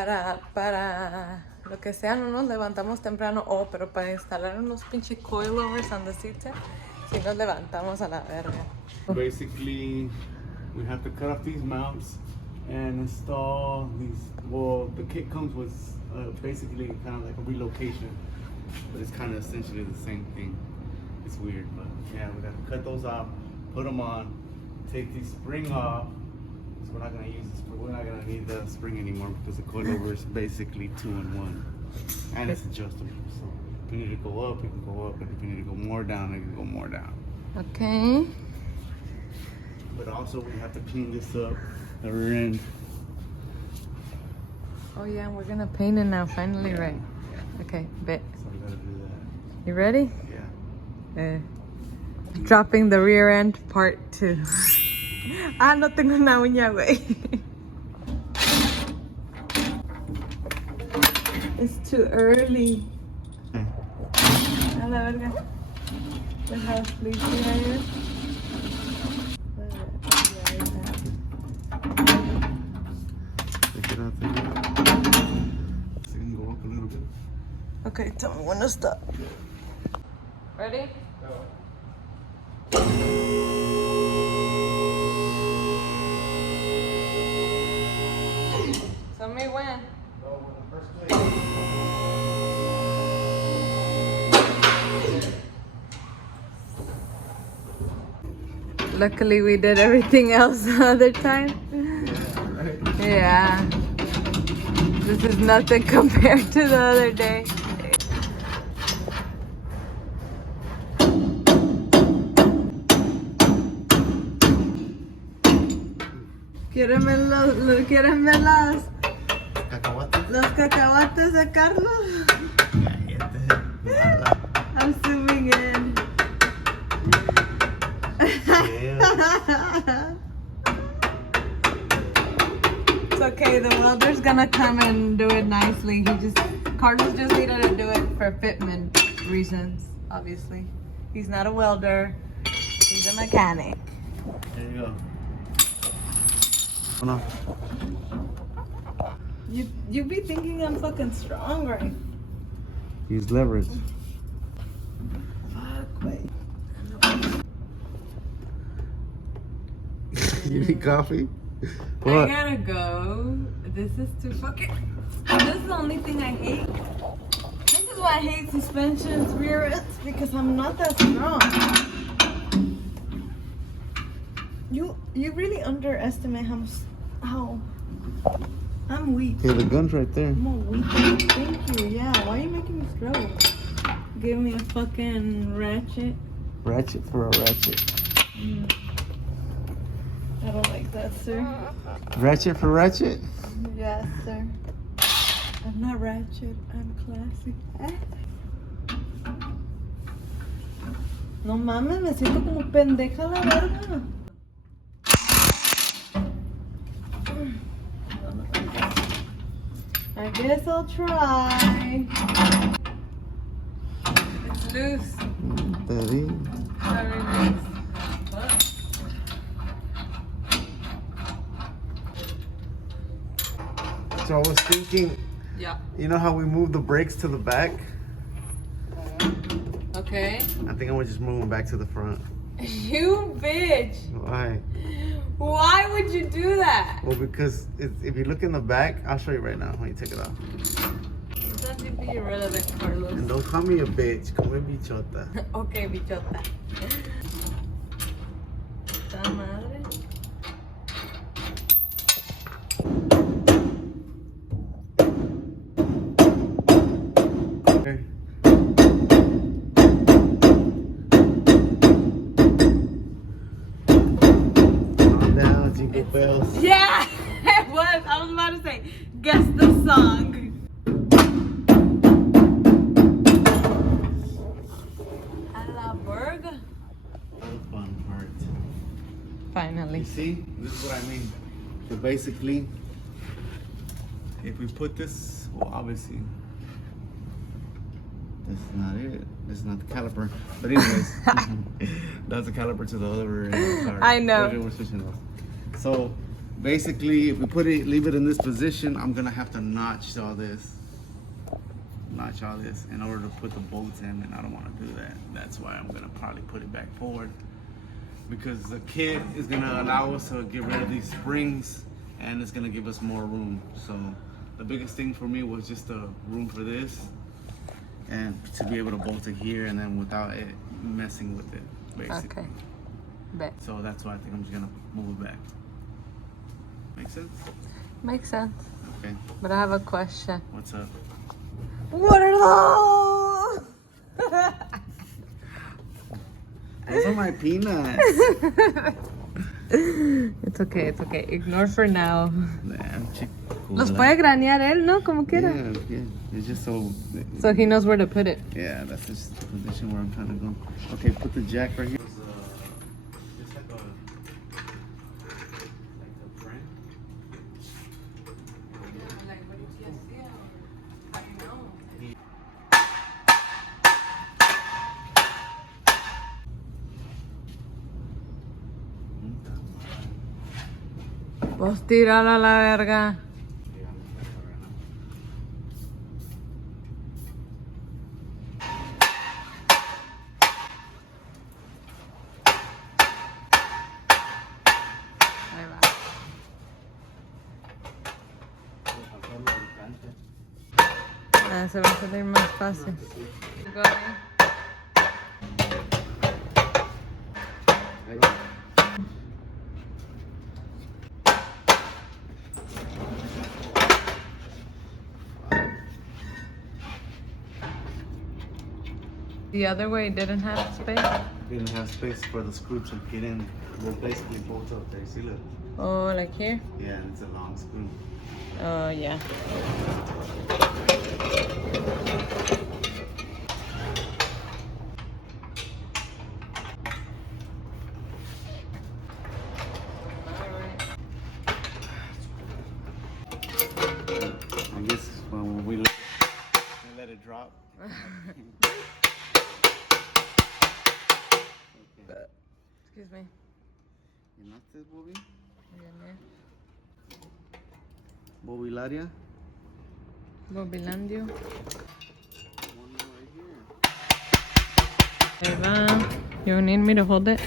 Para lo que sea, no nos levantamos temprano. Oh, pero para instalar unos pinche coilovers on the C10, si nos levantamos a la verga. Basically, we have to cut off these mounts and install these. Well, the kit comes with basically kind of like a relocation, but it's kind of essentially the same thing. It's weird, but yeah, we got to cut those off, put them on, take the spring off. So we're not gonna use this. We're not gonna need the spring anymore because the coilover is basically 2-in-1, and it's adjustable. So if you need to go up, you can go up, and if you need to go more down, you can go more down. Okay. But also we have to clean this up, the rear end. Oh yeah, we're gonna paint it now, finally, right? Yeah. Okay, bet. So we gotta do that. You ready? Yeah. Dropping the rear end part 2. No tengo una uña, güey. It's too early. A la verga. The house, please, here. Take it out there. So you can go up a little bit. Okay, tell me when to stop. Ready? Tell me when. Luckily we did everything else the other time. Yeah, right. Yeah. This is nothing compared to the other day. ¿Quieren ver los cacahuates de Carlos? I'm zooming in. It's okay, the welder's gonna come and do it nicely. Carlos just needed to do it for fitment reasons, obviously. He's not a welder, he's a mechanic. There you go. Oh no. You be thinking I'm fucking strong, right? Use leverage. Fuck, wait. You need coffee? I What? gotta go. This is too fucking. This is the only thing I hate. This is why I hate suspensions, rear ends, because I'm not that strong. You really underestimate how I'm weak. Okay, the gun's right there. I'm a weak. Thank you. Yeah. Why are you making me struggle? Give me a fucking ratchet. Ratchet for a ratchet. I don't like that, sir. Ratchet for ratchet? Yes, sir. I'm not ratchet. I'm classy. No mames, me siento como pendeja la verga. I guess I'll try. It's loose. Daddy. Very loose. So I was thinking, Yeah. you know how we move the brakes to the back? Okay. I think I'm gonna just move them back to the front. You bitch. Why? Why would you do that? Well, because if you look in the back, I'll show you right now when you take it off. Doesn't be irrelevant, Carlos. And don't call me a bitch, call me bichota. Okay, bichota. Puta madre. Okay. Calm down, jingle bells. Yeah, it was. I was about to say, guess the song. A la burger. The fun part. Finally. You see, this is what I mean. So basically, if we put this, well, obviously, this is not it. This is not the caliper. But anyways, that's the caliper to the other car. I know. We're switching those. So basically, if we leave it in this position, I'm gonna have to notch all this in order to put the bolts in, and I don't want to do that. That's why I'm gonna probably put it back forward, because the kit is gonna allow us to get rid of these springs, and it's gonna give us more room. So the biggest thing for me was just the room for this, and to be able to bolt it here, and then without it messing with it, basically. Okay. Bet. So that's why I think I'm just gonna move it back. Make sense? Makes sense. Okay. But I have a question. What's up? What are those? Those are my peanuts. It's okay, it's okay. Ignore for now. Nah, Los puede granear él, ¿no? Como quiera. Yeah. It's just so. So he knows where to put it. Yeah, that's just the position where I'm trying to go. Okay, put the jack right here. Just like a brand. Vos tirala a la verga. Ahí va. Se va a salir más fácil. Go ahí. The other way didn't have space. Didn't have space for the screw to get in. They're basically both up there. See, look. Oh, like here? Yeah, it's a long screw. Oh, yeah. I guess when we let it drop. Okay. Excuse me. ¿Y no este Bobby? Viene. Bobilaria? Bobilandio. One more right here. Ahí va. You need me to hold it?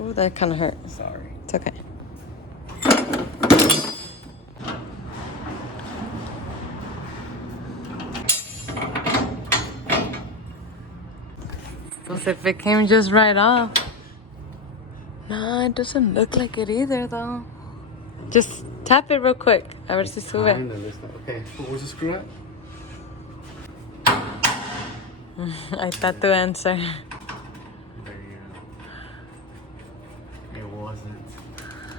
Oh, that kind of hurt. Sorry. It's okay. Because if it came just right off. No, it doesn't look like it either, though. Just tap it real quick. A ver si sube. Okay, where's the screw at? Ahí está tu answer. There you go. It wasn't.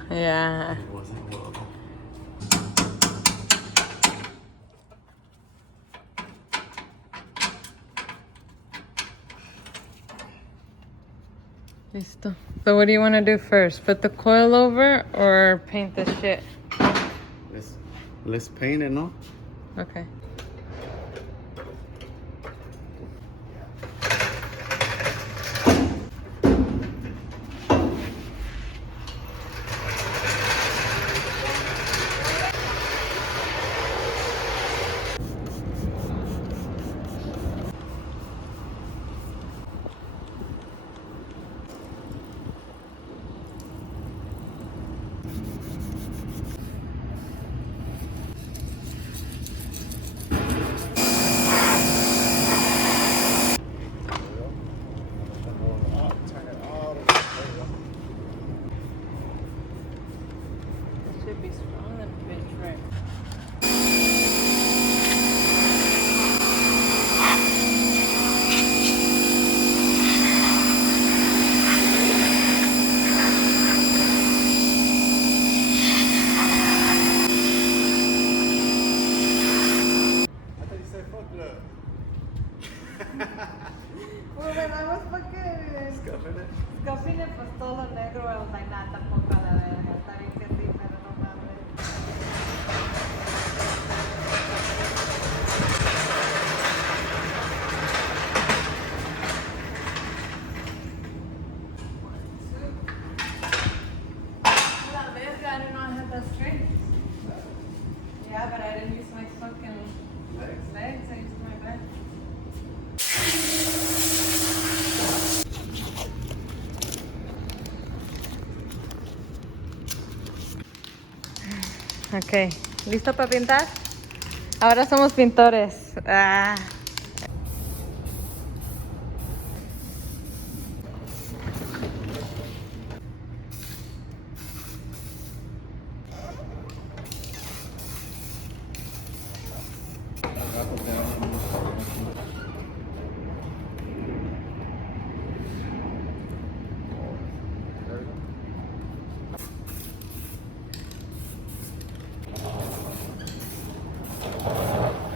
Yeah. It wasn't well. Listo. So what do you want to do first? Put the coil over or paint the shit? Let's paint it, no? Okay. Should be strong enough to bitch, right? I thought you said fuck love. Well, when I was fucking Scuffing it? scuffing it, pues todo negro, I was like, nah, tampoco a la verga. Está bien que sí, pero no mames. Ok, ¿listo para pintar? Ahora somos pintores. Ah.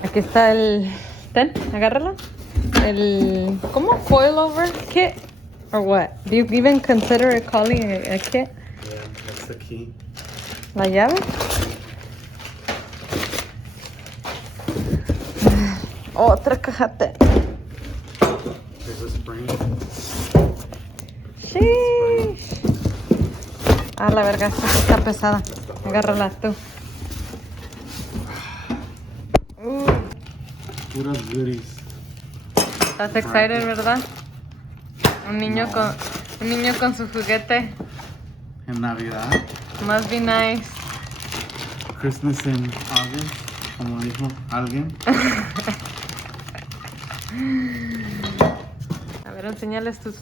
Aquí está el... Ten, agárralo. El... ¿Cómo? Coil over kit? Or what? Do you even consider it calling a kit? Yeah, that's the key. ¿La llave? Otra cajate. There's a spring. Sheesh. Ah, la verga, esta sí está pesada. Agárrala tú. Puras goodies. ¿Estás excited, verdad? Un niño con su juguete. En Navidad. Must be nice. Christmas in August, como dijo alguien. A ver, enséñales tus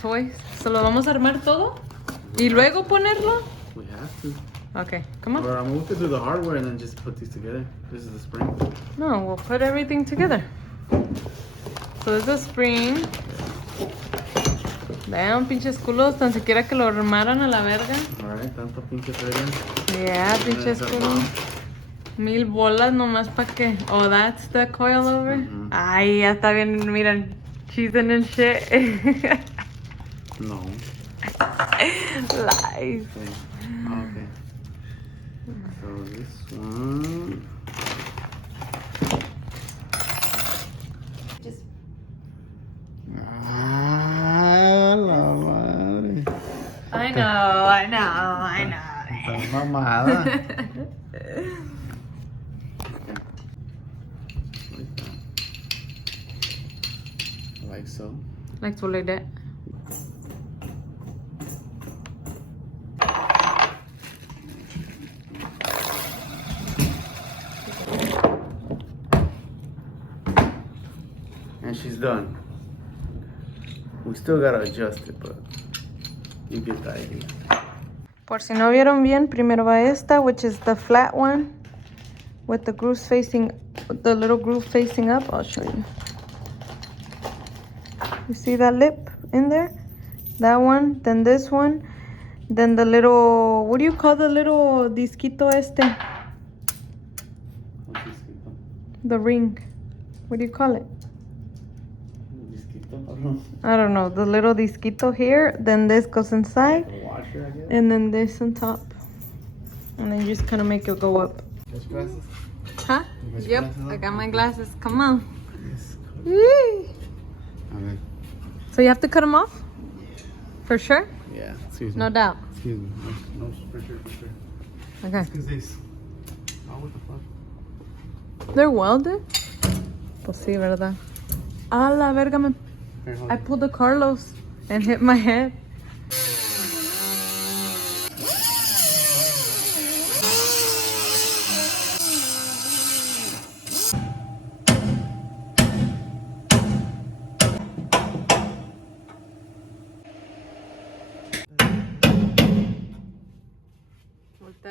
toys. ¿Se lo vamos a armar todo? ¿Y luego ponerlo? We have to. Okay, come on. Or I'm going to do the hardware and then just put these together. This is the spring. No, we'll put everything together. So this is a spring. Vean, pinches culos, tan siquiera que lo armaran a la verga. Alright, tanto pinche feria. Yeah, pinches culos. 1000 bolas nomás pa' que. Oh, that's the coil over. Ay, ya está bien, miren. Cheesing and shit. No. Lies. Okay. Okay. So this one. Just Ah, la madre. I know. Está mamada. Like so. Like so, like that. And she's done. We still gotta adjust it, but you get the idea. Por si no vieron bien, primero va esta, which is the flat one with the grooves facing, the little groove facing up. I'll show you. You see that lip in there? That one, then this one, then the little, what do you call the little disquito este? What's this keep on? The ring. What do you call it? Just keep on. I don't know. The little disquito here, then this goes inside, The washer, I guess. and then this on top. And then you just kind of make it go up. Catch glasses? Huh? You got your Yep, glasses I on? got my glasses. Come on. Yes. Yee. Okay. So you have to cut them off? For sure? Yeah. Excuse me. No doubt. Excuse me. No, for sure, for sure. Okay. Because this. Oh, what the fuck? They're welded? Pues sí, ¿verdad? A la verga, me... Here, hold I on. pulled a Carlos and hit my head.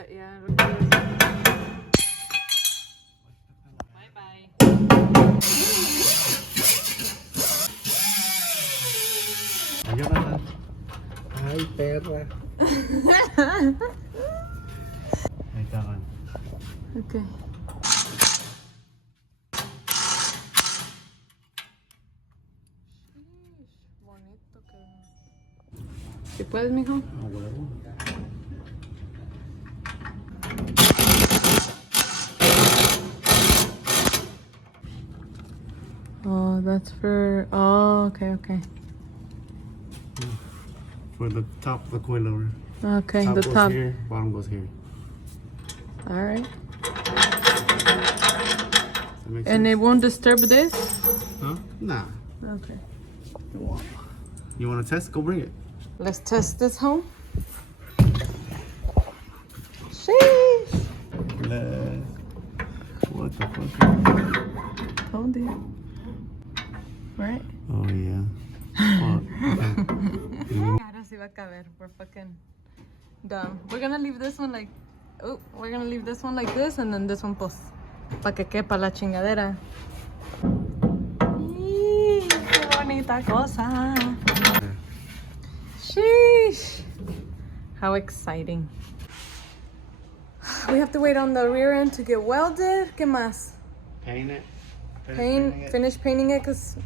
Yeah, bye-bye. Ayúdala. Ay, perra. Ahí está, man. Okay. Bonito que... ¿Sí puedes, mijo? Ah, huevo. Oh, that's for... Oh, okay. For the top of the coilover. Okay, Top the goes top. here, bottom goes here. All right. Does that make And it sense? won't disturb this? Huh? Nah. Okay. You want to test? Go bring it. Let's test this home. Sheesh. What the fuck? Told you. Right? Oh yeah. Ahora sí va a caber. We're fucking dumb. We're gonna leave this one like... Oh, we're gonna leave this one like this and then this one pues... Pa' que quepa la chingadera. ¡Ih! ¡Qué bonita cosa! Sheesh! How exciting. We have to wait on the rear end to get welded. ¿Qué más? Paint it. Finish painting it because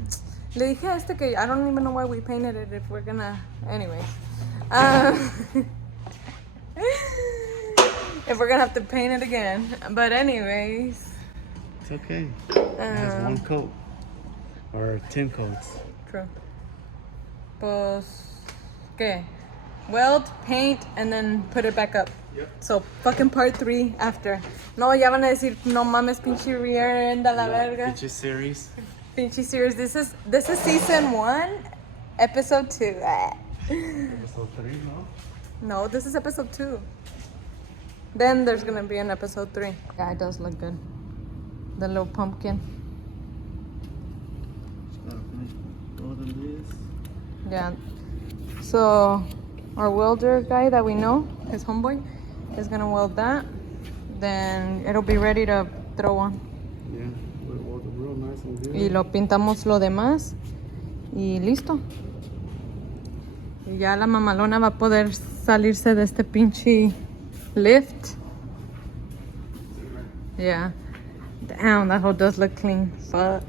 le dije a este que I don't even know why we painted it if we're gonna... Anyways. If we're gonna have to paint it again. But anyways. It's okay. It has one coat. Or 10 coats. True. Pues... ¿Qué? Weld, paint, and then put it back up. Yep. So, fucking part 3 after. No, ya van a decir, no mames, pinche rear end a la verga. Pinche series. Pinche series. This is season 1, episode 2. Episode 3, no? No, this is episode 2. Then there's gonna be an episode 3. Yeah, it does look good. The little pumpkin. Yeah. So, our welder guy that we know, his homeboy, is gonna weld that. Then it'll be ready to throw on. Yeah, we'll weld it real nice and good. Y lo pintamos lo demás. Y listo. Y ya la mamalona va a poder salirse de este pinche lift. Yeah. Damn, that hole does look clean. Fuck.